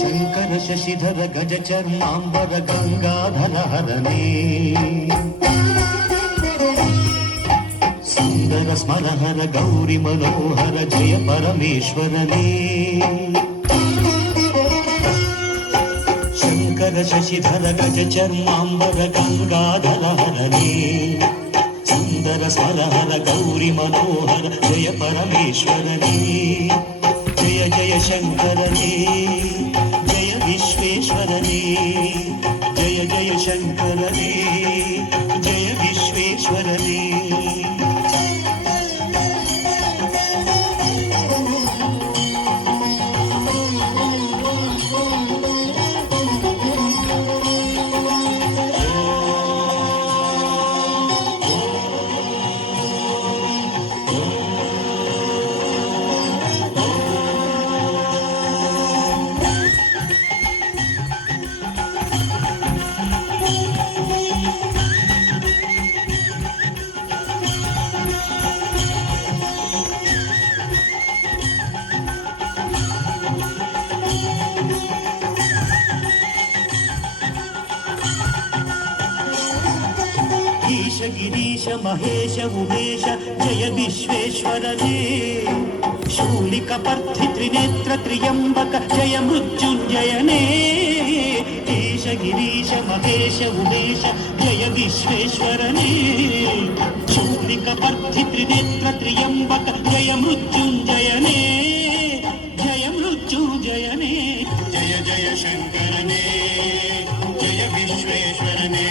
ಶಂಕರ ಶಶಿಧರ ಗಜ ಚರ್ಮಾಂಬರ ಗಂಗಾಧರ ಹರನೇ ಸುಂದರ ಸ್ಮರಹರ ಗೌರಿ ಮನೋಹರ ಜಯ ಪರಮೇಶ್ವರನೇ ಶಂಕರ ಶಶಿಧರ ಗಜ ಚರ್ಮಾಂಬರ ಗಂಗಾಧರ ಹರನೇ ಸುಂದರ ಸ್ಮರಹರ ಗೌರಿ ಮನೋಹರ ಜಯ ಪರಮೇಶ್ವರನೇ ಜಯ ಜಯ ಶಂಕರನೇ ಜಯ ವಿಶ್ವೇಶ್ವರನೇ ಜಯ ಜಯ ಶಂಕರನೇ ಜಯ ವಿಶ್ವೇಶ್ವರನೇ ಗಿರೀಶ ಮಹೇಶ ಉಮೇಶ ಜಯ ವಿಶ್ವೇಶ್ವರನೇ ಶೂಲಿಕ ಪರ್ಥಿ ತ್ರಿನೇತ್ರ ತ್ರಿಯಂಬಕ ಜಯ ಮೃತ್ಯುಂಜಯನೇ ಈಶ ಗಿರೀಶ ಮಹೇಶ ಉಮೇಶ ಜಯ ವಿಶ್ವೇಶ್ವರನೇ ಶೂಲಿಕ ಪರ್ಥಿ ತ್ರಿನೇತ್ರ ತ್ರಿಯಂಬಕ ಜಯ ಮೃತ್ಯುಂಜಯನೇ ಜಯ ಮೃತ್ಯುಂಜಯನೇ ಜಯ ಜಯ ಶಂಕರನೇ ಜಯ ವಿಶ್ವೇಶ್ವರನೇ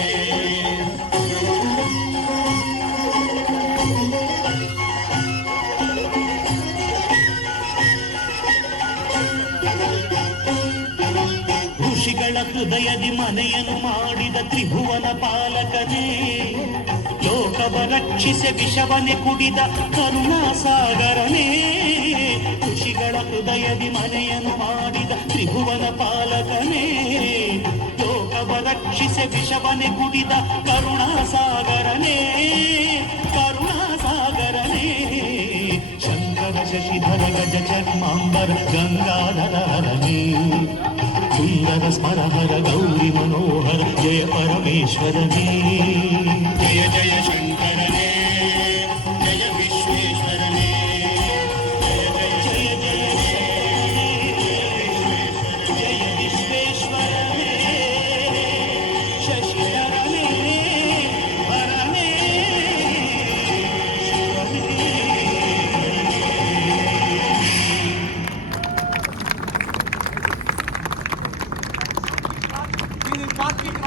ಋಷಿಗಳ ಹೃದಯದಿ ಮನೆಯನ್ನು ಮಾಡಿದ ತ್ರಿಭುವನ ಪಾಲಕನೇ ಲೋಕವ ರಕ್ಷಿಸಿ ವಿಷವನೆ ಕುಡಿದ ಕರುಣಾಸಾಗರನೇ ಋಷಿಗಳ ಹೃದಯದಿ ಮನೆಯನ್ನು ಮಾಡಿದ ತ್ರಿಭುವನ ಪಾಲಕನೇ ಲೋಕವ ರಕ್ಷಿಸಿ ವಿಷವನೆ ಕುಡಿದ ಕರುಣಾಸಾಗರನೇ ಕರುಣಾಸಾಗರನೇ ಶಂಕರ ಶಶಿಧರ ಗಜ ಚರ್ಮಾಂಬರ ಗಂಗಾಧರ ಹರನೇ ಸುಂದರ ಸ್ಮರಹರ ಗೌರಿ ಮನೋಹರ ಜಯ ಪರಮೇಶ್ವರನೇ